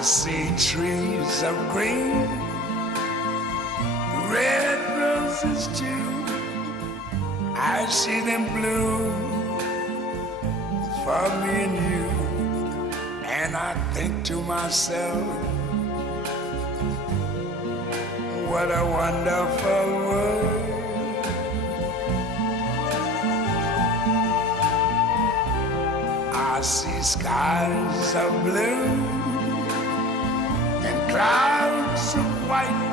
I see trees of green, red roses too. I see them bloom for me and you. And I think to myself, what a wonderful world. I see skies of blue and clouds of white,